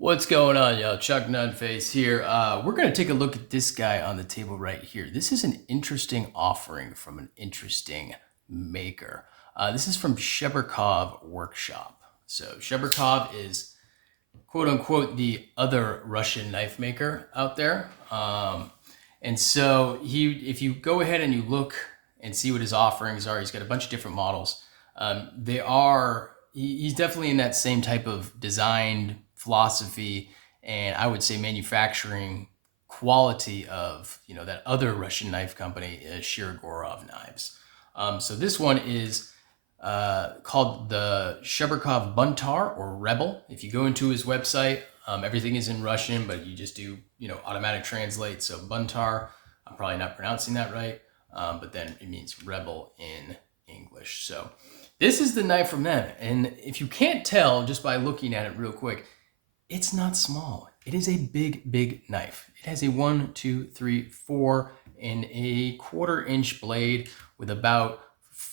What's going on, y'all? Chuck Nunface here. We're going to take a look at this guy on the table right here. This is an interesting offering from an interesting maker. This is from Cheburkov Workshop. So Cheburkov is quote unquote the other Russian knife maker out there. And so if you go ahead and you look and see what his offerings are, he's got a bunch of different models. He's definitely in that same type of design philosophy, and I would say manufacturing quality of, that other Russian knife company, Cheburkov knives. So this one is called the Cheburkov Buntar or Rebel. If you go into his website, everything is in Russian, but you just do, automatic translate. So Buntar, I'm probably not pronouncing that right, but then it means rebel in English. So this is the knife from them. And if you can't tell just by looking at it real quick, it's not small. It is a big, big knife. It has a 1, 2, 3, 4 and a 1/4 inch blade with about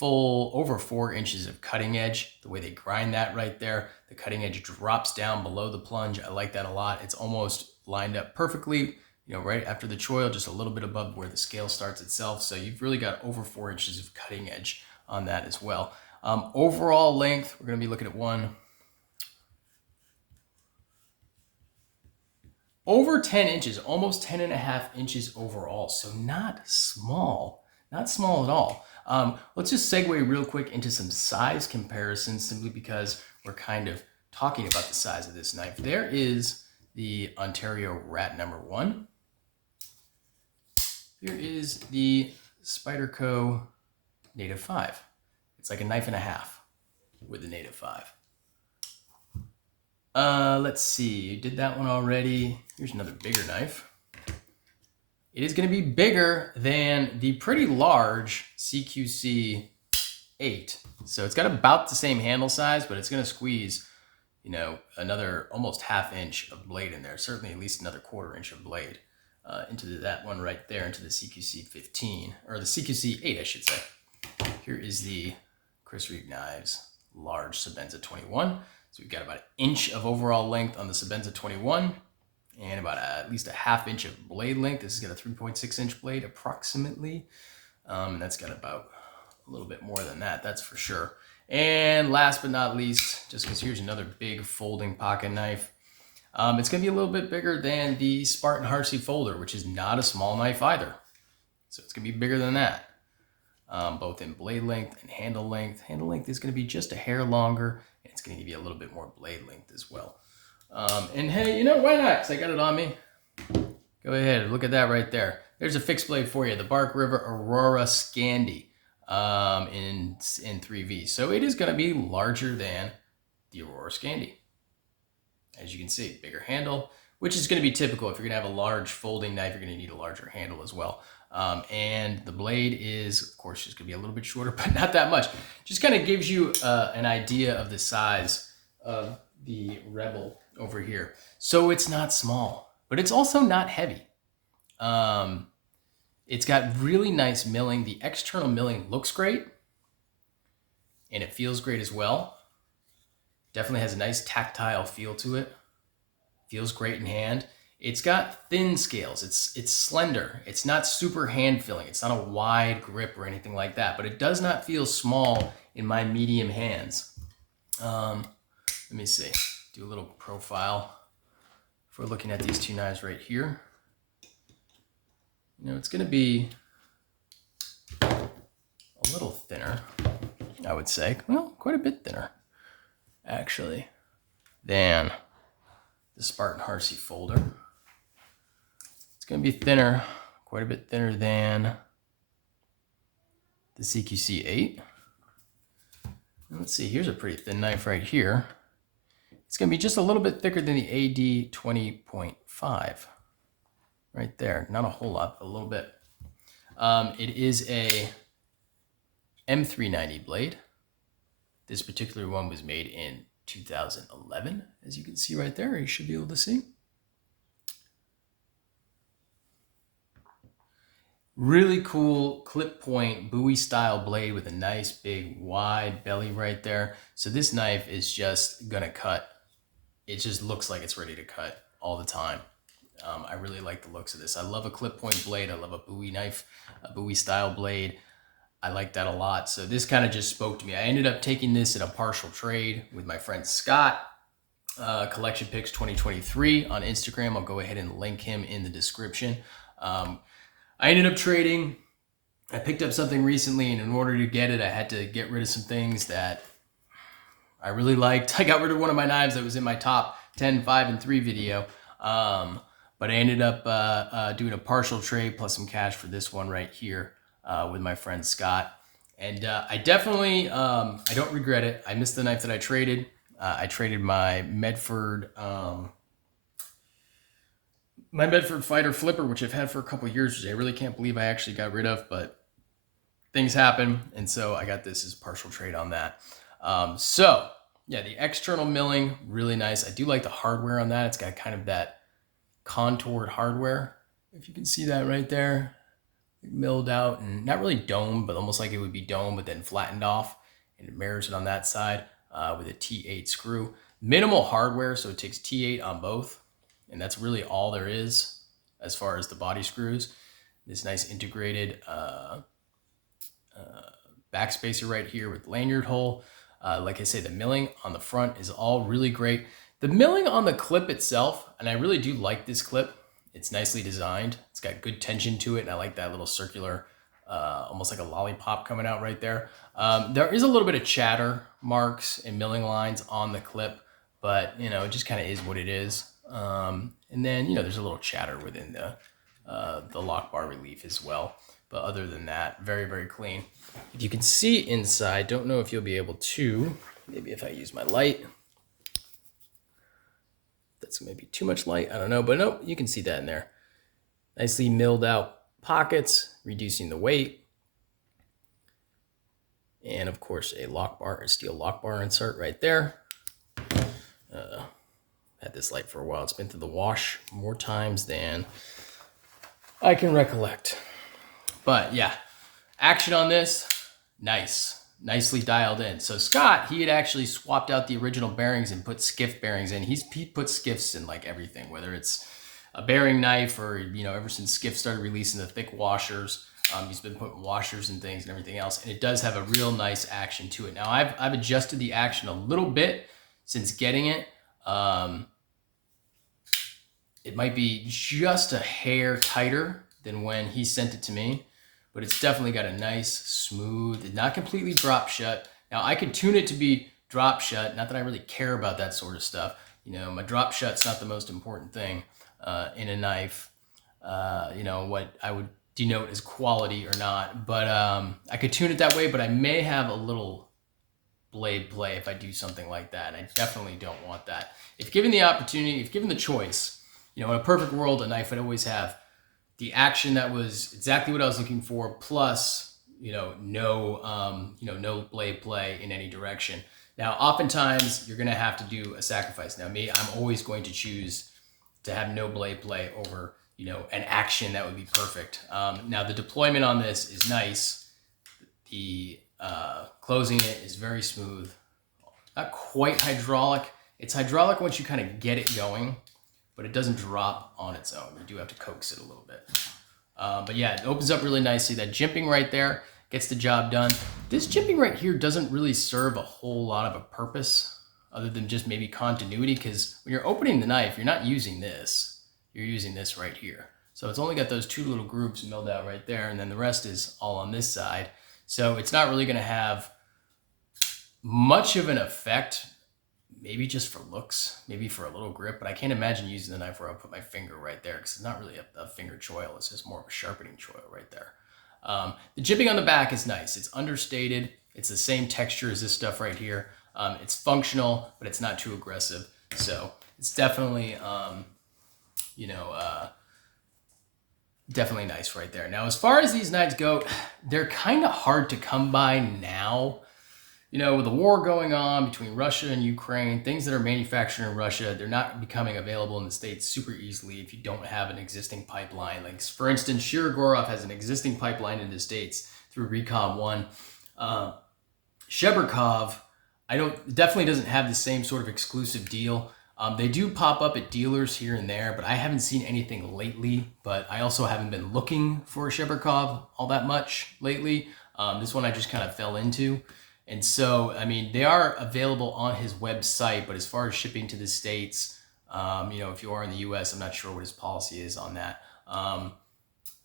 over 4 inches of cutting edge. The way they grind that right there, the cutting edge drops down below the plunge. I like that a lot. It's almost lined up perfectly, right after the choil, just a little bit above where the scale starts itself. So you've really got over 4 inches of cutting edge on that as well. Overall length, we're going to be looking at over 10 inches, almost 10.5 inches overall. So not small at all. Let's just segue real quick into some size comparisons, simply because we're kind of talking about the size of this knife. There is the Ontario Rat number 1. Here is the Spyderco Native 5. It's like a knife and a half with the Native 5. Let's see, you did that one already. Here's another bigger knife. It is going to be bigger than the pretty large CQC 8. So it's got about the same handle size, but it's going to squeeze, another almost 1/2 inch of blade in there. Certainly at least another 1/4 inch of blade into that one right there, into the CQC 15, or the CQC 8, I should say. Here is the Chris Reeve Knives large Sebenza 21. So we've got about 1 inch of overall length on the Sebenza 21 and about at least a 1/2 inch of blade length. This has got a 3.6 inch blade approximately. And that's got about a little bit more than that, that's for sure. And last but not least, just because here's another big folding pocket knife. It's going to be a little bit bigger than the Spartan Heartsey Folder, which is not a small knife either. So it's going to be bigger than that. Both in blade length and handle length. Handle length is going to be just a hair longer, and it's going to give you a little bit more blade length as well. And hey, why not? Because I got it on me. Go ahead, look at that right there. There's a fixed blade for you, the Bark River Aurora Scandi in 3V. So it is going to be larger than the Aurora Scandi. As you can see, bigger handle, which is going to be typical. If you're going to have a large folding knife, you're going to need a larger handle as well. And the blade is, of course, just going to be a little bit shorter, but not that much. Just kind of gives you an idea of the size of the Rebel over here. So it's not small, but it's also not heavy. It's got really nice milling. The external milling looks great, and it feels great as well. Definitely has a nice tactile feel to it. Feels great in hand. It's got thin scales. It's slender. It's not super hand filling. It's not a wide grip or anything like that, but it does not feel small in my medium hands. Let me see. Do a little profile. If we're looking at these two knives right here, it's going to be a little thinner, I would say. Well, quite a bit thinner, actually, than the Spartan Heartsey Folder. It's going to be thinner, quite a bit thinner than the CQC 8. And let's see, here's a pretty thin knife right here. It's going to be just a little bit thicker than the AD 20.5. Right there, not a whole lot, but a little bit. It is a M390 blade. This particular one was made in 2011, as you can see right there. You should be able to see. Really cool clip point Bowie style blade with a nice big wide belly right there. So this knife is just gonna cut it just looks like it's ready to cut all the time. I really like the looks of this. I love a clip point blade. I love a Bowie knife, a Bowie style blade. I like that a lot. So this kind of just spoke to me. I ended up taking this in a partial trade with my friend Scott, Collection Picks 2023 on Instagram. I'll go ahead and link him in the description. I ended up trading. I picked up something recently, and in order to get it, I had to get rid of some things that I really liked. I got rid of one of my knives that was in my top 10, 5, and 3 video. But I ended up doing a partial trade plus some cash for this one right here with my friend Scott. And I definitely, I don't regret it. I missed the knife that I traded. I traded my Medford Fighter Flipper, which I've had for a couple of years, which I really can't believe I actually got rid of, but things happen. And so I got this as partial trade on that. So yeah, the external milling, really nice. I do like the hardware on that. It's got kind of that contoured hardware. If you can see that right there, milled out and not really domed, but almost like it would be domed, but then flattened off, and it mirrors it on that side with a T8 screw. Minimal hardware, so it takes T8 on both, and that's really all there is as far as the body screws. This nice integrated backspacer right here with lanyard hole. Like I say, the milling on the front is all really great. The milling on the clip itself, and I really do like this clip. It's nicely designed. It's got good tension to it, and I like that little circular, almost like a lollipop coming out right there. There is a little bit of chatter marks and milling lines on the clip, but you know, it just kind of is what it is. And then, you know, there's a little chatter within the lock bar relief as well. But other than that, very, very clean. If you can see inside, don't know if you'll be able to, maybe if I use my light. That's maybe too much light, I don't know, but nope, you can see that in there. Nicely milled out pockets, reducing the weight. And of course, a steel lock bar insert right there. Had this light for a while. It's been through the wash more times than I can recollect. But yeah, action on this, nice. Nicely dialed in. So Scott, he had actually swapped out the original bearings and put skiff bearings in. He put skiffs in like everything, whether it's a bearing knife or, you know, ever since Skiff started releasing the thick washers, he's been putting washers and things and everything else. And it does have a real nice action to it. Now I've adjusted the action a little bit since getting it. It might be just a hair tighter than when he sent it to me, but it's definitely got a nice, smooth, not completely drop shut. Now I could tune it to be drop shut. Not that I really care about that sort of stuff. You know, my drop shut's not the most important thing in a knife. You know, what I would denote as quality or not, but I could tune it that way, but I may have a little blade play if I do something like that. And I definitely don't want that. If given the opportunity, if given the choice, you know, in a perfect world, a knife would always have the action that was exactly what I was looking for, plus, you know, no blade play in any direction. Now, oftentimes you're going to have to do a sacrifice. Now, me, I'm always going to choose to have no blade play over, you know, an action that would be perfect. Now, the deployment on this is nice. The closing it is very smooth. Not quite hydraulic. It's hydraulic once you kind of get it going, but it doesn't drop on its own. You do have to coax it a little bit. But yeah, it opens up really nicely. That jimping right there gets the job done. This jimping right here doesn't really serve a whole lot of a purpose other than just maybe continuity, because when you're opening the knife, you're not using this. You're using this right here. So it's only got those two little grooves milled out right there, and then the rest is all on this side. So it's not really going to have much of an effect. Maybe just for looks, maybe for a little grip, but I can't imagine using the knife where I'll put my finger right there, because it's not really a finger choil. It's just more of a sharpening choil right there. The jimping on the back is nice. It's understated. It's the same texture as this stuff right here. It's functional, but it's not too aggressive. So it's definitely, definitely nice right there. Now, as far as these knives go, they're kind of hard to come by now. You know, with the war going on between Russia and Ukraine, things that are manufactured in Russia, they're not becoming available in the States super easily if you don't have an existing pipeline. Like, for instance, Cheburkov has an existing pipeline in the States through Recon 1. Cheburkov, definitely doesn't have the same sort of exclusive deal. They do pop up at dealers here and there, but I haven't seen anything lately. But I also haven't been looking for a Cheburkov all that much lately. This one I just kind of fell into. And so, I mean, they are available on his website, but as far as shipping to the States, you know, if you are in the US, I'm not sure what his policy is on that.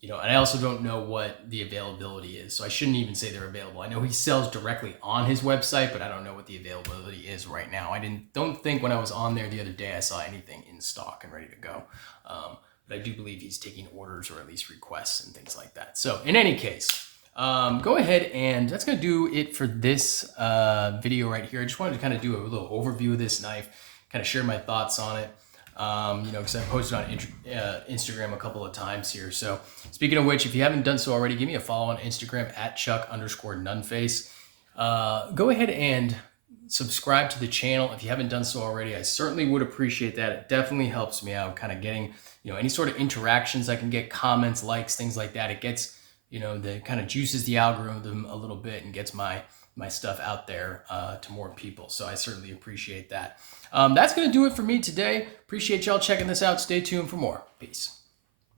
You know, and I also don't know what the availability is, so I shouldn't even say they're available. I know he sells directly on his website, but I don't know what the availability is right now. Don't think when I was on there the other day I saw anything in stock and ready to go. But I do believe he's taking orders or at least requests and things like that. So in any case, go ahead, and that's going to do it for this video right here. I just wanted to kind of do a little overview of this knife, kind of share my thoughts on it. You know, because I posted on Instagram a couple of times here. So speaking of which, if you haven't done so already, give me a follow on Instagram at Chuck_Nunface. Go ahead and subscribe to the channel if you haven't done so already. I certainly would appreciate that. It definitely helps me out, kind of getting, you know, any sort of interactions I can get, comments, likes, things like that. It gets, you know, the kind of juices the algorithm a little bit and gets my stuff out there to more people. So I certainly appreciate that. That's going to do it for me today. Appreciate y'all checking this out. Stay tuned for more. Peace.